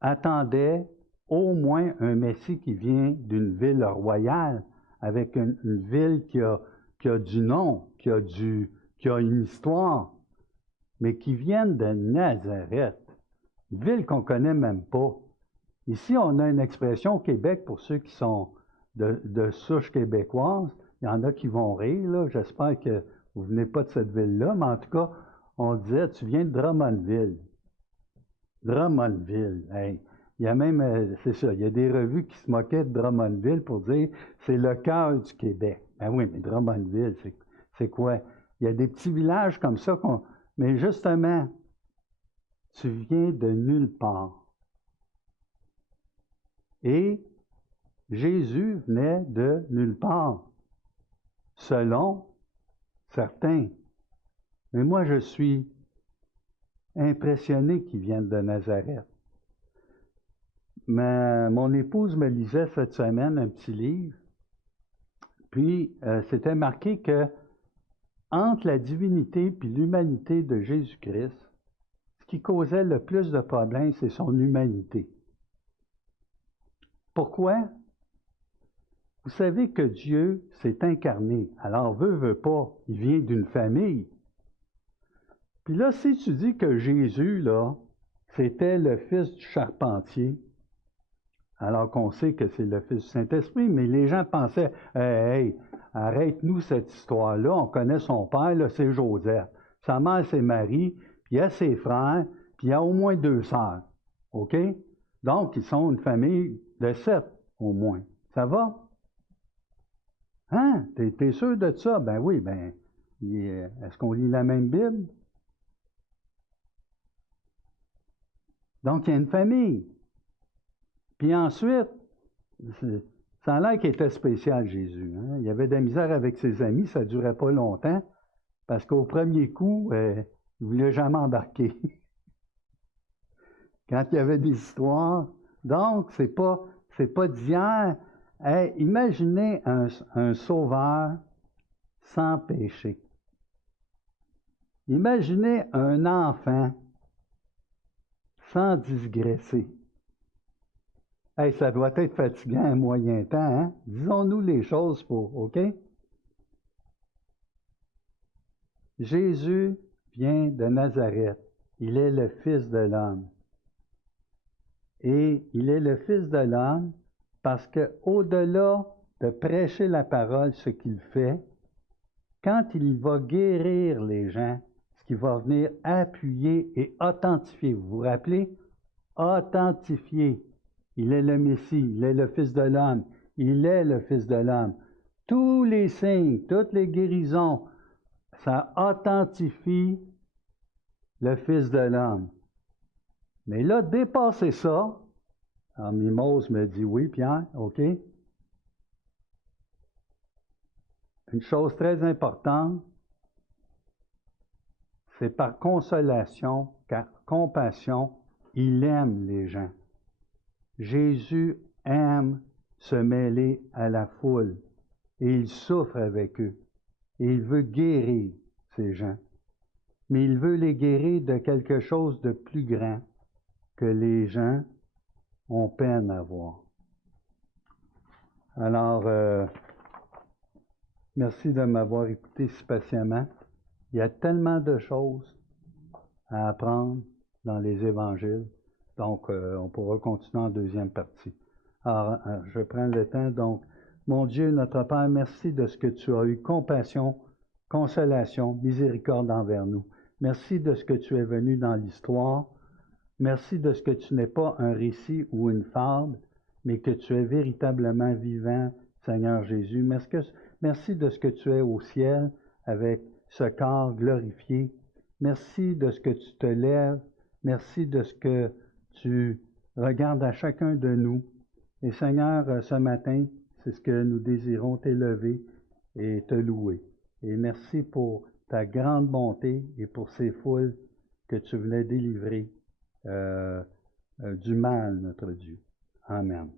attendaient au moins un Messie qui vient d'une ville royale, avec une ville qui a du nom, qui a une histoire, mais qui vienne de Nazareth. Une ville qu'on ne connaît même pas. Ici, on a une expression au Québec pour ceux qui sont de souche québécoise. Il y en a qui vont rire, là. J'espère que vous ne venez pas de cette ville-là, mais en tout cas, on disait, tu viens de Drummondville. Drummondville, hey. Il y a même, c'est ça, il y a des revues qui se moquaient de Drummondville pour dire c'est le cœur du Québec. Ben oui, mais Drummondville, c'est quoi? Il y a des petits villages comme ça mais justement, tu viens de nulle part. Et Jésus venait de nulle part, selon certains. Mais moi, je suis impressionné qu'il vienne de Nazareth. Mon épouse me lisait cette semaine un petit livre, puis c'était marqué que entre la divinité et l'humanité de Jésus-Christ, ce qui causait le plus de problèmes, c'est son humanité. Pourquoi? Vous savez que Dieu s'est incarné. Alors, veut pas, il vient d'une famille. Puis là, si tu dis que Jésus, là, c'était le fils du charpentier, alors qu'on sait que c'est le fils du Saint-Esprit, mais les gens pensaient, hey, arrête-nous cette histoire-là, on connaît son père, là, c'est Joseph. Sa mère, c'est Marie, puis il y a ses frères, puis il y a au moins 2 sœurs. OK? Donc, ils sont une famille de 7, au moins. Ça va? Hein? T'es sûr de ça? Ben oui, ben, est-ce qu'on lit la même Bible? Donc, il y a une famille. Puis ensuite, ça a l'air qu'il était spécial, Jésus. Hein? Il y avait de la misère avec ses amis, ça ne durait pas longtemps, parce qu'au premier coup, il ne voulait jamais embarquer. Quand il y avait des histoires. Donc, c'est pas d'hier. Hey, imaginez un sauveur sans péché. Imaginez un enfant sans digresser. Hey, ça doit être fatigant un moyen temps, hein? Disons-nous les choses OK? Jésus vient de Nazareth. Il est le Fils de l'homme. Et il est le Fils de l'homme parce qu'au-delà de prêcher la parole, ce qu'il fait, quand il va guérir les gens, ce qui va venir appuyer et authentifier. Vous vous rappelez? Authentifier. Il est le Messie, il est le Fils de l'homme, il est le Fils de l'homme. Tous les signes, toutes les guérisons, ça authentifie le Fils de l'homme. Mais là, dépasser ça, alors Mimose me dit oui, Pierre, OK. Une chose très importante, c'est par consolation, car compassion, il aime les gens. Jésus aime se mêler à la foule et il souffre avec eux. Et il veut guérir ces gens. Mais il veut les guérir de quelque chose de plus grand que les gens ont peine à voir. Alors, merci de m'avoir écouté si patiemment. Il y a tellement de choses à apprendre dans les évangiles. Donc, on pourra continuer en deuxième partie. Alors, je prends le temps. Donc, mon Dieu, notre Père, merci de ce que tu as eu compassion, consolation, miséricorde envers nous. Merci de ce que tu es venu dans l'histoire. Merci de ce que tu n'es pas un récit ou une fable, mais que tu es véritablement vivant, Seigneur Jésus. Merci de ce que tu es au ciel avec ce corps glorifié. Merci de ce que tu te lèves. Merci de ce que tu regardes à chacun de nous. Et Seigneur, ce matin, c'est ce que nous désirons t'élever et te louer. Et merci pour ta grande bonté et pour ces foules que tu venais délivrer du mal, notre Dieu. Amen.